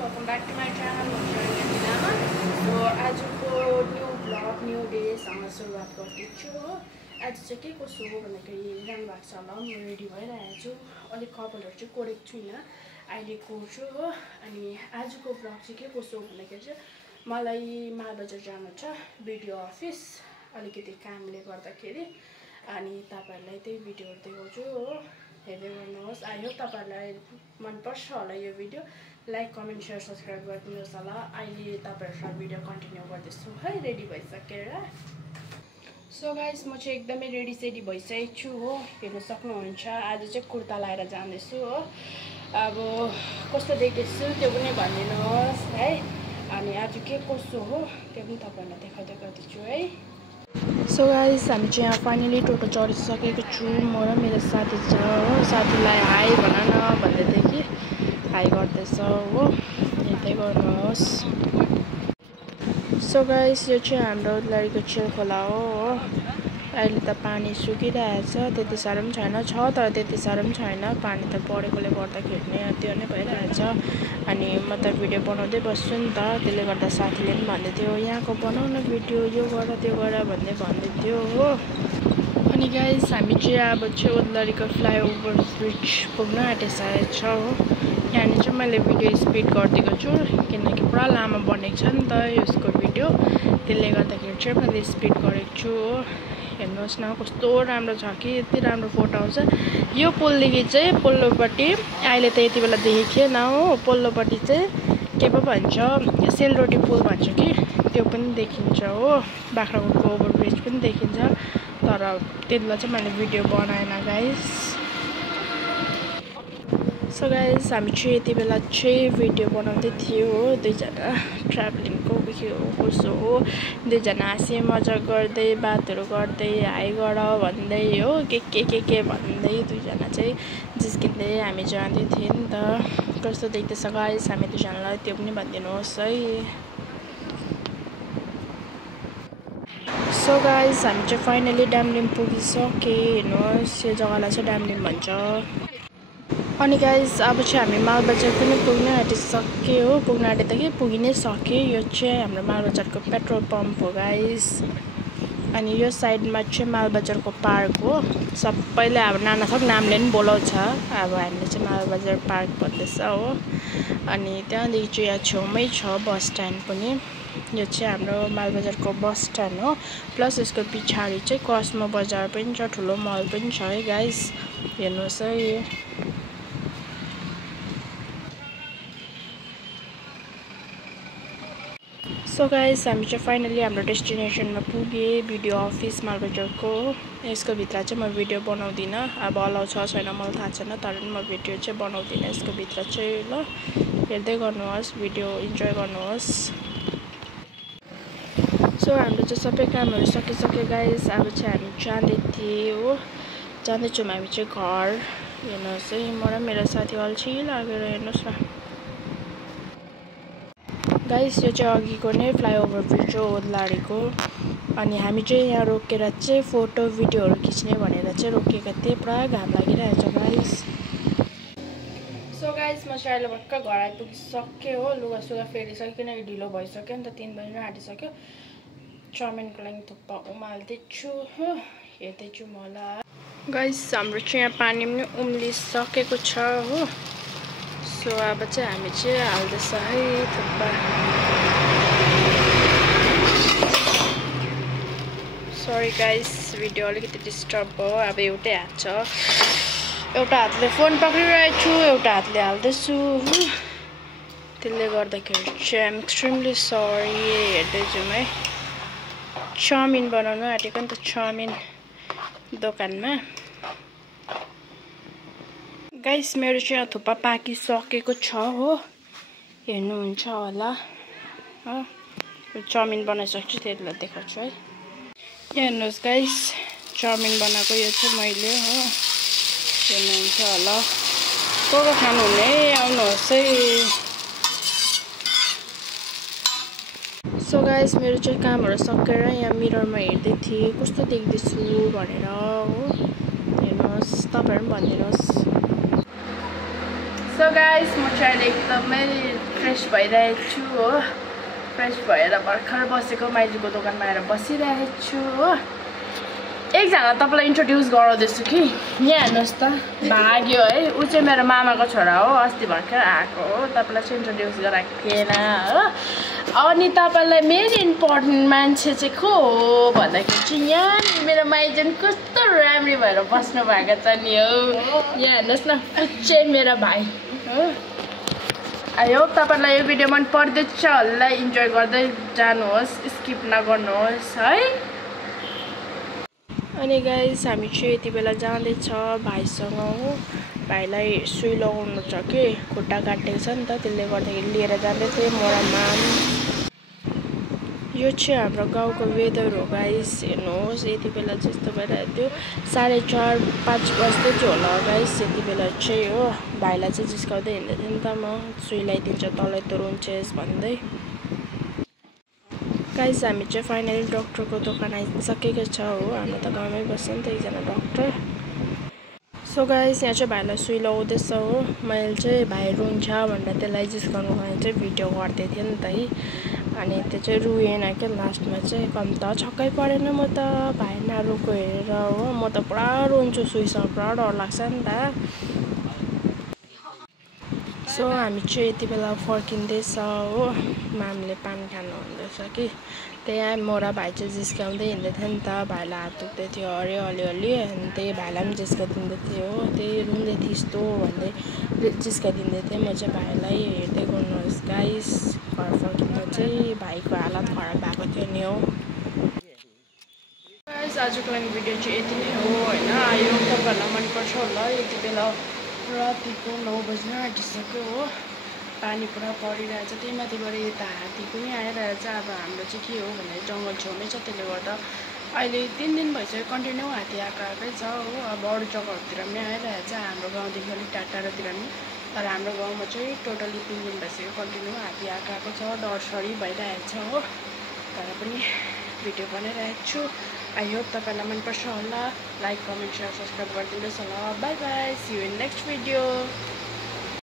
welcome back to my channel. So आजको new blog new डेसँग सुरुवात गर्दैछु हो। आज चाहिँ के कसो हो भन्दाखेरि हेरिरहनु भएको छ होला, म रेडी भइरहेको छु। अलिक कपालहरु चाहिँ कोरेको छुइनँ, अहिले कोर्छु हो। अनि आजको ब्लग चाहिँ के कसो हो भन्दाखेरि चाहिँ मलाई मालबजार जानु छ भिडियो अफिस अलिकति कामले गर्दाखेरि। अनि तपाईहरुलाई त्यही भिडियोहरु देखाउँछु हो, हेर्दै गर्नुहोस्। आई होप तपाईहरुलाई मन पर्छ होला यो video. Like comment share subscribe गरिदिनुहोस् होला। अहिले तपाईहरुसँग भिडियो कन्टिन्यू गर्दैछु है, रेडी भइसकेर। सो गाइस, म चाहिँ एकदमै रेडी सेडी भइसकेको छु हो, हेर्न सक्नुहुन्छ। आज चाहिँ कुर्ता लाएर जाँदैछु हो। अब कस्तो देख्दैछु त्यो पनि भनिदिनुहोस् है। अनि आज के कसो हो त्यो पनि तपाईहरुलाई देखाउँदै गर्दैछु है। सो गाइस, हामी चाहिँ यहाँ फाइनली टोटो चढिसकेको छु। म र मेरो साथी छ हो। साथीलाई हाई भन न भन्दै थिएँ कि हाई गर्दैछ हो, हेर्दै गर्नुहोस्। सो गाइस, यो चाहिँ हाम्रो उदलारीको छेउ खोला हो। अहिले त पानी सुकिरहेछ, त्यति साह्रो पनि छैन, छ तर त्यति साह्रो पनि छैन। पानी त बढेकोले गर्दाखेरि नै त्यो नै भइरहेछ। अनि म त भिडियो बनाउँदै बस्छु नि त, त्यसले गर्दा साथीले पनि भन्दै थियो यहाँको बनाउन भिडियो, यो गर त्यो गर भन्दै थियो हो। अनि गाइस, हामी चाहिँ अब चाहिँ उदलारीको फ्लाइओभर ब्रिज पुग्न आँटिसकेको छ हो। यहाँनिर चाहिँ मैले भिडियो स्पिड गरिदिएको छु किनकि पुरा लामो बनेको छ नि त यसको भिडियो, त्यसले गर्दाखेरि चाहिँ मैले स्पिड गरेको छु हो। हेर्नुहोस् न कस्तो राम्रो छ कि, यति राम्रो फोटो आउँछ। यो पुलदेखि चाहिँ पल्लोपट्टि अहिले त यति बेला देखेको थिएन हो, पल्लोपट्टि चाहिँ के पो भन्छ सेलरोटी पुल भन्छ कि, त्यो पनि देखिन्छ हो। बाख्राकोटको ओभरब्रिज पनि देखिन्छ, तर त्यति बेला चाहिँ मैले भिडियो बनाएन गाइस। सो गाइस, हामी चाहिँ यति बेला चाहिँ भिडियो बनाउँदै थियो हो। दुईजना ट्राभलिङको के हो कसो हो, दुईजना हाँसी मजा गर्दै बातहरू गर्दै हाई गर भन्दै हो, के भन्दै दुईजना चाहिँ जिस्किँदै हामी जाँदै थियौँ नि त। कस्तो देख्दैछ गाइस हामी दुईजनालाई त्यो पनि भनिदिनुहोस् है। सो गाइस, हामी चाहिँ फाइनली डामलिम पुगिसके। हेर्नुहोस् यो जग्गालाई चाहिँ डामलिम भन्छ। अनि गाइस, अब चाहिँ हामी मालबजार पनि पुग्न आँटिसक्यो हो। पुग्न आँटे त के पुगि नै सक्यो। यो चाहिँ हाम्रो मालबजारको पेट्रोल पम्प हो गाइस। अनि यो साइडमा चाहिँ मालबजारको पार्क हो। सबैले अब नानाथोक नामले पनि बोलाउँछ, अब हामीले चाहिँ मालबजार पार्क भन्दैछ हो। अनि त्यहाँदेखि चाहिँ यहाँ छेउमै छ बस स्ट्यान्ड पनि। यो चाहिँ हाम्रो मालबजारको बस स्ट्यान्ड हो। प्लस यसको पछाडि चाहिँ कस्मो बजार पनि छ, ठुलो मल पनि छ है गाइस, हेर्नुहोस् है। सो गाइस, हामी चाहिँ फाइनली हाम्रो डेस्टिनेसनमा पुगे, भिडियो अफिस मालबजारको। यसको भित्र चाहिँ म भिडियो बनाउँदिनँ, अब अलाउ छ छैन मलाई थाहा छैन, तर पनि म भिडियो चाहिँ बनाउँदिनँ यसको भित्र चाहिँ ल। हेर्दै गर्नुहोस्, भिडियो इन्जोय गर्नुहोस्। सो हाम्रो चाहिँ सबै कामहरू सकिसक्यो गाइस। अब चाहिँ हामी जाँदै थियौँ हो, जाँदैछौँ हामी चाहिँ घर। हेर्नुहोस् है, म र मेरो साथी अल्छी लागेर हेर्नुहोस् न गाइस। यो चाहिँ अघिको नै फ्लाइओभर ब्रिज हो उदलारीको। अनि हामी चाहिँ यहाँ रोकेर चाहिँ फोटो भिडियोहरू खिच्ने भनेर चाहिँ रोकेका थिएँ, पुरा घाम लागिरहेछ गाइस। सो गाइस, म चाहिँ अहिले भर्खर घर आइपुगिसक्यो हो। लुगासुगा फेरिसक्यो किनकि ढिलो भइसक्यो नि त, 3 बजी आँटिसक्यो। चाउमिनको लागि थुक्पा उमाल्दैछु हो, हेर्दैछु मलाई गाइस। हाम्रो चाहिँ यहाँ पानी पनि उम्लिसकेको छ हो। सो अब चाहिँ हामी चाहिँ हाल्दैछ है थुक्पा। सरी गाइस, भिडियो अलिकति डिस्टर्ब भयो। अब एउटै हात छ, एउटा हातले फोन पक्रिरहेको छु, एउटा हातले हाल्दैछु हो, त्यसले गर्दाखेरि चाहिँ आइएम एक्सट्रिमली सरी। हेर्दै जाउँ है, चाउमिन बनाउनु आँटेको नि त, चाउमिन दोकानमा गाइस। मेरो चाहिँ यहाँ थुक्पा पाकिसकेको छ हो, हेर्नुहुन्छ होला हो। चाउमिन बनाइसक्छु, त्यति बेला देखाउँछु है। हेर्नुहोस् गाइस, चाउमिन बनाएको यो चाहिँ मैले हो, हेर्नुहुन्छ होला। को खानुहुने आउनुहोस् है। सो गाइस, मेरो चाहिँ कामहरू सकेर यहाँ मिररमा हेर्दै थिएँ कस्तो देख्दैछु भनेर हो। हेर्नुहोस्, तपाईँहरू पनि भनिदिनुहोस्। सो सो गाइस म चाहिँ अहिले एकदमै फ्रेस भइरहेको छु हो फ्रेस भएर भर्खर बसेको माइजूको दोकानमा आएर बसिरहेको छु हो एकजना तपाईँलाई इन्ट्रोड्युस गराउँदैछु कि यहाँ हेर्नुहोस् त भाग्यो है ऊ चाहिँ मेरो मामाको छोरा हो अस्ति भर्खर आएको हो तपाईँलाई चाहिँ इन्ट्रोड्युस गराएको थिएन हो अनि तपाईँलाई मेन इम्पोर्टेन्ट मान्छे चाहिँ को हो भन्दाखेरि चाहिँ यहाँ मेरो माइजन कस्तो राम्री भएर बस्नु भएको छ नि हो यहाँ हेर्नुहोस् न ऊ चाहिँ मेरो भाइ हो आई होप तपाईँलाई यो भिडियो मन पर्दैछ होला इन्जोय गर्दै जानुहोस् स्किप नगर्नुहोस् है अनि गाइस हामी चाहिँ यति बेला जाँदैछ भाइसँग हो भाइलाई सुई लगाउनु छ कि खुट्टा काटेको छ नि त त्यसले गर्दाखेरि लिएर जाँदै थिएँ मोरामा यो चाहिँ हाम्रो गाउँको वेदर हो गाइस हेर्नुहोस् यति बेला चाहिँ यस्तो भइरहेको थियो 4:30-5 बज्दै थियो होला गाइस यति बेला चाहिँ हो भाइलाई चाहिँ जिस्काउँदै हिँड्दै थिएँ नि त म सुई लगाइदिन्छ तलै त रुन्छेस् भन्दै गाइस हामी चाहिँ फाइनली डक्टरको दोकान आइसकेको छ हो हाम्रो त गाउँमै बस्छ नि त एकजना डक्टर सो गाइस यहाँ चाहिँ भाइलाई सुई लगाउँदैछ हो मैले चाहिँ भाइ रुन्छ भनेर त्यसलाई जिस्काउनुको लागि चाहिँ भिडियो गर्दै थिएँ नि त है अनि त्यो चाहिँ रुएन क्या लास्टमा चाहिँ कम त छक्कै परेन म त भाइ नरुको हेरेर हो म त पुरा रुन्छु सुईसँग पुरा डर लाग्छ नि त सो हामी चाहिँ यति बेला फर्किँदैछ हो मामले पान खानु हुँदैछ कि त्यहाँ म र भाइ चाहिँ जिस्काउँदै हिँड्दै थियो नि त भाइलाई हात दुख्दै थियो अरे अलिअलि अनि त्यही भाइलाई पनि जिस्काइदिँदै थियो हो त्यही रुँदै थियो यस्तो भन्दै जिस्काइदिँदै थिएँ म चाहिँ भाइलाई हेर्दै गर्नुहोस् गाइस घर फर्किँदा चाहिँ भाइको हालत खराब भएको थियो नि हो गाइस आजको लागि भिडियो चाहिँ यति नै हो होइन यो तपाईँहरूलाई मनपर्छ होला यति बेला रातिको 9 बज्न आँटिसक्यो हो पानी पुरा परिरहेछ त्यही माथिबाट यता हात्ती पनि आइरहेछ अब हाम्रो चाहिँ के हो भने जङ्गल छेउमै छ त्यसले गर्दा अहिले 3 दिन भइसक्यो कन्टिन्यू हात्ती आएकै छ हो अब अरू जग्गाहरूतिर पनि आइरहेछ हाम्रो गाउँदेखि अलिक टाढातिर पनि तर हाम्रो गाउँमा चाहिँ टोटली 3 दिन भइसक्यो कन्टिन्यू हात्ती आएको छ डरसरी भइरहेछ हो तर पनि भिडियो बनाइरहेको छु आई होप तपाईँलाई मनपर्छ होला लाइक कमेन्ट सेयर सब्सक्राइब गरिदिनुहोस् होला bye bye see you in next video